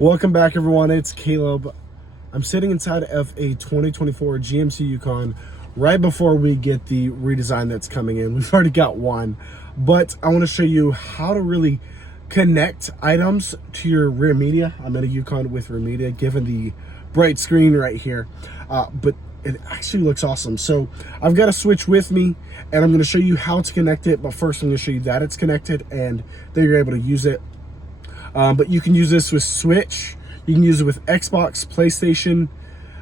Welcome back, everyone. It's Caleb. I'm sitting inside of a 2024 GMC Yukon right before we get the redesign that's coming in. We've already got one, but I want to show you how to really connect items to your rear media. I'm in a Yukon with rear media, given the bright screen right here, but it actually looks awesome. So I've got a switch with me, and I'm going to show you how to connect it. But first, I'm going to show you that it's connected and that you're able to use it. But you can use this with Switch. You can use it with Xbox, PlayStation,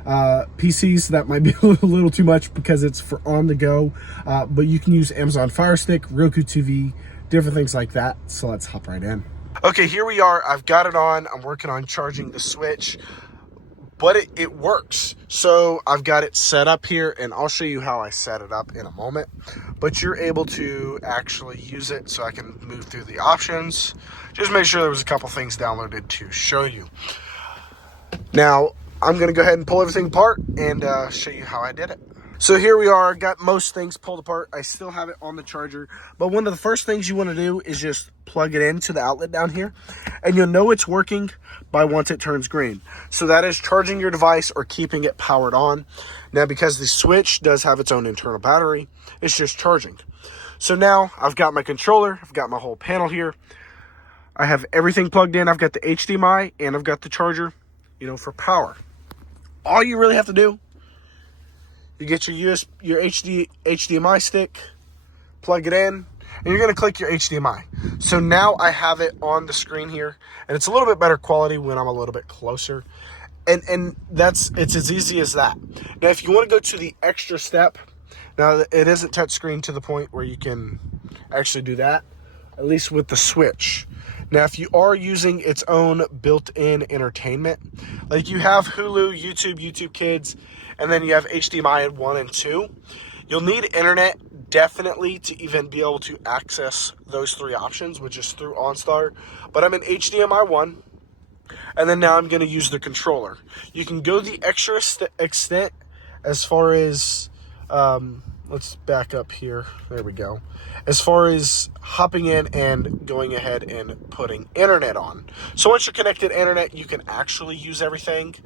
PCs. That might be a little too much because it's for on the go. But you can use Amazon Fire Stick, Roku TV, different things like that. So let's hop right in. Okay, here we are. I've got it on. I'm working on charging the Switch, but it works. So I've got it set up here, and I'll show you how I set it up in a moment. But you're able to actually use it, so I can move through the options. Just make sure there was a couple things downloaded to show you. Now, I'm going to go ahead and pull everything apart and show you how I did it. So here we are, got most things pulled apart. I still have it on the charger, but one of the first things you want to do is just plug it into the outlet down here, and you'll know it's working by once it turns green. So that is charging your device or keeping it powered on. Now, because the Switch does have its own internal battery, it's just charging. So now I've got my controller, I've got my whole panel here. I have everything plugged in. I've got the HDMI and I've got the charger, for power. All you really have to do, you get your HDMI stick, plug it in, and you're going to click your HDMI. So now I have it on the screen here, and it's a little bit better quality when I'm a little bit closer. And it's as easy as that. Now, if you want to go to the extra step, now it isn't touchscreen to the point where you can actually do that, at least with the Switch. Now, if you are using its own built-in entertainment, like you have Hulu, YouTube Kids, and then you have HDMI in 1 and 2, you'll need internet definitely to even be able to access those three options, which is through OnStar. But I'm in HDMI 1, and then now I'm going to use the controller. You can go the extra extent as far as, let's back up here. There we go. As far as hopping in and going ahead and putting internet on. So once you're connected to internet, you can actually use everything.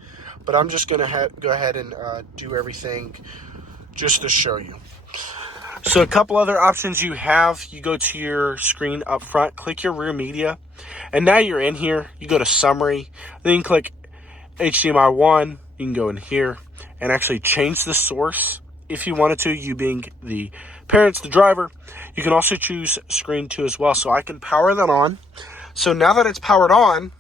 But I'm just going to go ahead and do everything just to show you. So a couple other options you have. You go to your screen up front, click your rear media, and now you're in here. You go to summary, then you can click HDMI 1. You can go in here and actually change the source if you wanted to, you being the parents, the driver. You can also choose screen 2 as well. So I can power that on. So now that it's powered on,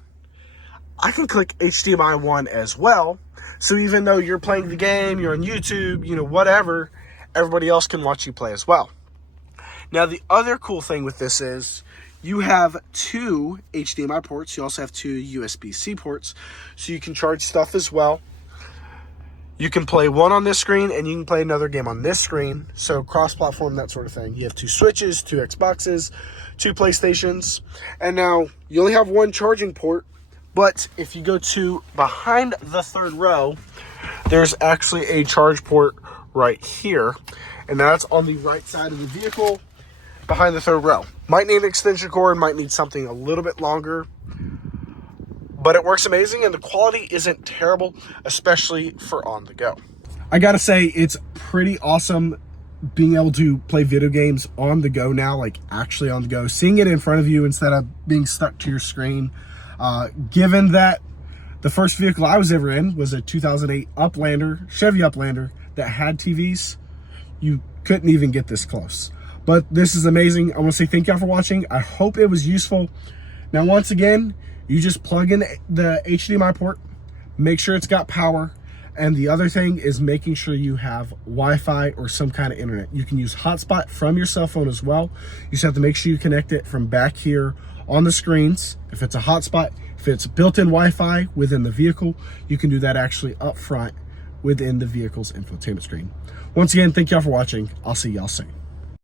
I can click HDMI 1 as well. So even though you're playing the game, you're on YouTube, whatever, everybody else can watch you play as well. Now, the other cool thing with this is you have 2 HDMI ports. You also have 2 USB-C ports. So you can charge stuff as well. You can play one on this screen, and you can play another game on this screen. So cross-platform, that sort of thing. You have 2 Switches, 2 Xboxes, 2 PlayStations. And now you only have 1 charging port. But if you go to behind the third row, there's actually a charge port right here. And that's on the right side of the vehicle behind the third row. Might need an extension cord, might need something a little bit longer. But it works amazing, and the quality isn't terrible, especially for on the go. I gotta say, it's pretty awesome being able to play video games on the go now, like actually on the go. Seeing it in front of you instead of being stuck to your screen. Given that the first vehicle I was ever in was a 2008 Chevy Uplander that had TVs, you couldn't even get this close. But this is amazing. I want to say thank y'all for watching. I hope it was useful. Now, once again, you just plug in the HDMI port, make sure it's got power, and the other thing is making sure you have Wi-Fi or some kind of internet. You can use hotspot from your cell phone as well. You just have to make sure you connect it from back here on the screens. If it's a hotspot, if it's built-in Wi-Fi within the vehicle, you can do that actually up front within the vehicle's infotainment screen. Once again, thank y'all for watching. I'll see y'all soon.